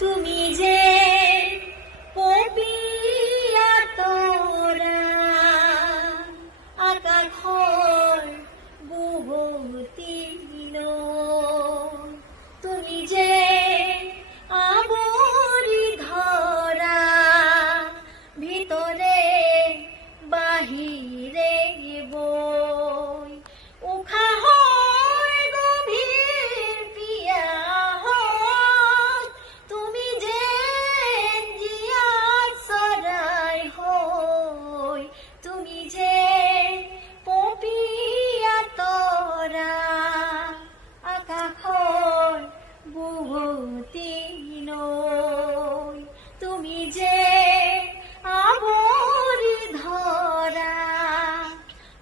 তুমি যে পপিয়া তোরা আকাশৰ বহুতীন তুমি যে আৱৰি ধৰা ভিতৰে বাহিৰে বৈ উশাহৰ গভীৰ পিয়াহত তুমি যে জীয়াত চৰাই হৈ তুমি যে পপিয়া তৰা আকাশৰ বহুতীন তুমি যে আৱৰি ধৰা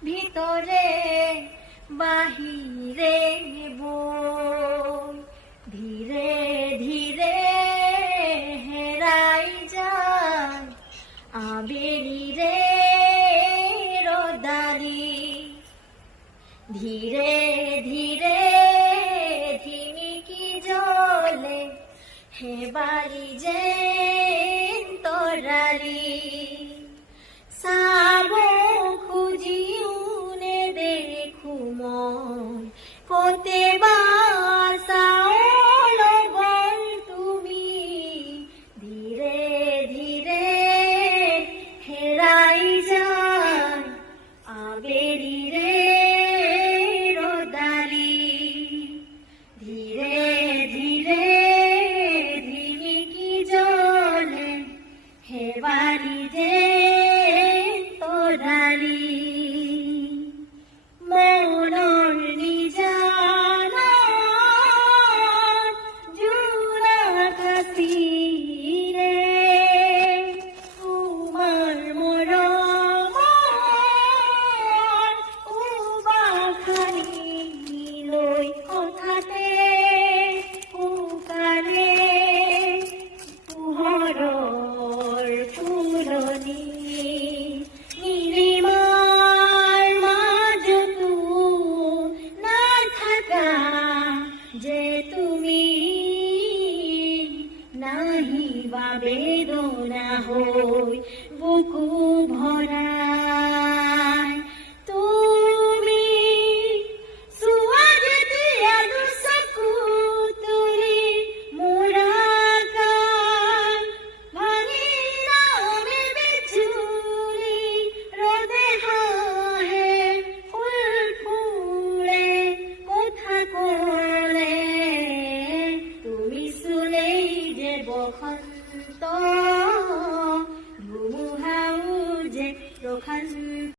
ভিতৰে বাহিৰে বৈ ধীৰে ধীৰে হেৰাই যায় আবেলিৰে ৰদালি ধীৰে ধীৰে ধিমিকি জ্বলে হেবাৰি যেন তৰালি চাব খুজিও নেদেখো মই কতেবা চাওঁ লগৰ তুমি ধীৰে ধীৰে হেৰাই যায় আবেলিৰে ৰদালি ধীৰে ধীৰে ধিমিকি জ্বলে হেবাৰি যেন তৰালি মনৰ নিজানত জোনাক আছিলে তোমাৰ মৰমৰ উবাখানিলৈ হঠাতে শুকালে পোহৰৰ ফুলনি নীলিমাৰ মাজতো নাথাকা যে তুমি নাহিবা বেদনা হৈ বুকু ভৰাই তুমি চোৱা যেতিয়া দুচকু তুলি মোৰ আকাশ ভাঙি নামে বিজুলি ৰ'দে হাঁহে ফুল ফুলে কথা ক'লে তুমি চুলেই যে বসন্ত ধুমুহাও যে প্ৰশান্ত